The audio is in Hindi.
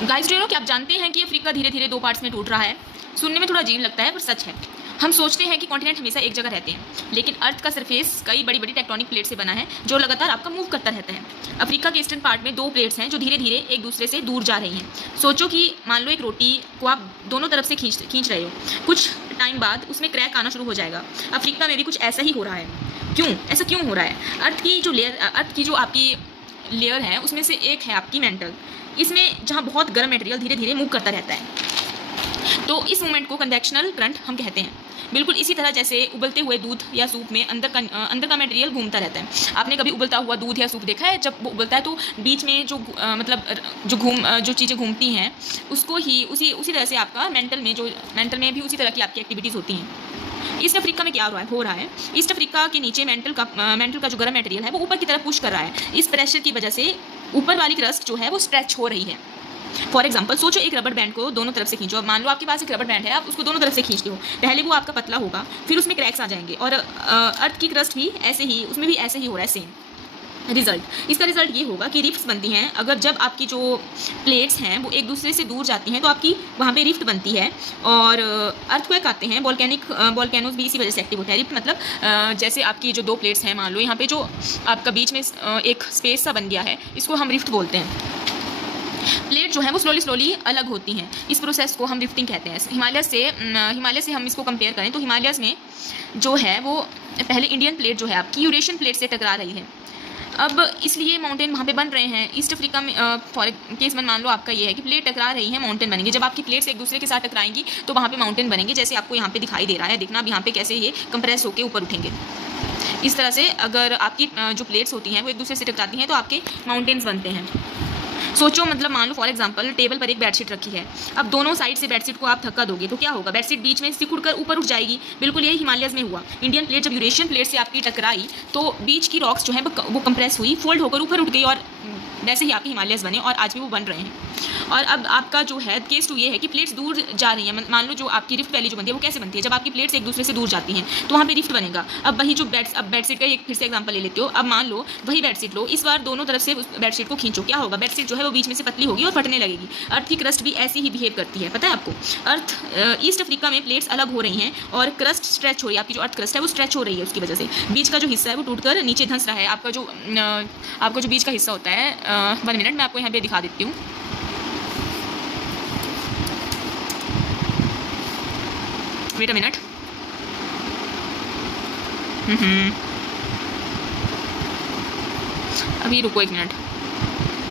गाइस डू यू नो कि आप जानते हैं कि अफ्रीका धीरे धीरे 2 पार्ट्स में टूट रहा है। सुनने में थोड़ा अजीब लगता है पर सच है। हम सोचते हैं कि कॉन्टिनेंट हमेशा एक जगह रहते हैं, लेकिन अर्थ का सरफेस कई बड़ी बड़ी टेक्टोनिक प्लेट से बना है जो लगातार आपका मूव करता रहता है। अफ्रीका के ईस्टर्न पार्ट में 2 प्लेट्स हैं जो धीरे धीरे एक दूसरे से दूर जा रही हैं। सोचो कि मान लो एक रोटी को आप दोनों तरफ से खींच रहे हो, कुछ टाइम बाद उसमें क्रैक आना शुरू हो जाएगा। अफ्रीका में भी कुछ ऐसा ही हो रहा है। ऐसा क्यों हो रहा है? अर्थ की जो आपकी लेयर है उसमें से एक है आपकी मेंटल, इसमें जहाँ बहुत गर्म मटेरियल धीरे धीरे मूव करता रहता है, तो इस मूवमेंट को कन्वेक्शनल करंट हम कहते हैं। बिल्कुल इसी तरह जैसे उबलते हुए दूध या सूप में अंदर का मटेरियल घूमता रहता है। आपने कभी उबलता हुआ दूध या सूप देखा है? जब वो उबलता है तो बीच में जो चीज़ें घूमती हैं उसको ही उसी तरह से आपका मेंटल में भी उसी तरह की आपकी एक्टिविटीज़ होती हैं। ईस्ट अफ्रीका में क्या हो रहा है? ईस्ट अफ्रीका के नीचे मेंटल का जो गर्म मटेरियल है वो ऊपर की तरफ पुश कर रहा है। इस प्रेशर की वजह से ऊपर वाली क्रस्ट जो है वो स्ट्रेच हो रही है। फॉर एग्जाम्पल सोचो एक रबर बैंड को दोनों तरफ से खींचो। अब मान लो आपके पास एक रबर बैंड है, आप उसको दोनों तरफ से खींचते हो। पहले वो आपका पतला होगा, फिर उसमें क्रैक्स आ जाएंगे, और अर्थ की क्रस्ट भी उसमें भी ऐसे ही हो रहा है सेम। इसका रिजल्ट ये होगा कि रिफ्ट्स बनती हैं। अगर जब आपकी जो प्लेट्स हैं वो एक दूसरे से दूर जाती हैं तो आपकी वहाँ पे रिफ्ट बनती है, और अर्थक्वेक आते हैं। वॉल्केनोज भी इसी वजह से एक्टिव होता है। रिफ्ट मतलब जैसे आपकी जो 2 प्लेट्स हैं, मान लो यहाँ पे जो आपका बीच में एक स्पेस सा बन गया है, इसको हम रिफ्ट बोलते हैं। प्लेट जो है वो स्लोली अलग होती हैं। इस प्रोसेस को हम रिफ्टिंग कहते हैं। हिमालय से हम इसको कंपेयर करें तो हिमालयस में जो है वो पहले इंडियन प्लेट जो है आपकी यूरेशियन प्लेट से टकरा रही है। अब इसलिए माउंटेन वहाँ पे बन रहे हैं। ईस्ट अफ्रीका में फॉर केस में मान लो आपका ये है कि प्लेट टकरा रही है, माउंटेन बनेंगे। जब आपकी प्लेट्स एक दूसरे के साथ टकराएंगी तो वहाँ पे माउंटेन बनेंगे, जैसे आपको यहाँ पे दिखाई दे रहा है। देखना अब यहाँ पे कैसे ये कंप्रेस होकर ऊपर उठेंगे। इस तरह से अगर आपकी जो प्लेट्स होती हैं वो एक दूसरे से टकराती हैं तो आपके माउंटेन्स बनते हैं। सोचो, मतलब मान लो फॉर एग्जांपल टेबल पर एक बेडशीट रखी है। अब दोनों साइड से बेडशीट को आप धक्का दोगे तो क्या होगा? बेडशीट बीच में सिकुड़ कर ऊपर उठ जाएगी। बिल्कुल यही हिमालयस में हुआ। इंडियन प्लेट जब यूरेशियन प्लेट से आपकी टकराई तो बीच की रॉक्स जो है वो कंप्रेस हुई, फोल्ड होकर ऊपर उठ गई, और वैसे ही आपके हिमालयस बने और आज भी वो बन रहे हैं। और अब आपका जो है केस 2 ये है कि प्लेट्स दूर जा रही हैं। मान लो जो आपकी रिफ्ट वैली जो बनती है वो कैसे बनती है? जब आपकी प्लेट्स एक दूसरे से दूर जाती हैं तो वहाँ पे रिफ्ट बनेगा। अब वही जो बेडशीट का एक फिर से एग्जांपल ले लेते हो। अब मान लो वही बेडशीट लो, इस बार दोनों तरफ से बेडशीट को खींचो, क्या होगा? बेडशीट जो है वो बीच में से पतली होगी और फटने लगेगी। अर्थ की क्रस्ट भी ऐसी ही बिहेव करती है, पता है आपको। ईस्ट अफ्रीका में प्लेट्स अलग हो रही हैं और क्रस्ट स्ट्रेच हो रही है। आपकी जो अर्थ क्रस्ट है वो स्ट्रेच हो रही है, उसकी वजह से बीच का जो हिस्सा है वो टूटकर नीचे धंस रहा है। आपका जो बीच का हिस्सा होता है, 1 मिनट मैं आपको यहाँ पे दिखा देती हूँ। Wait a minute. अभी रुको 1 मिनट।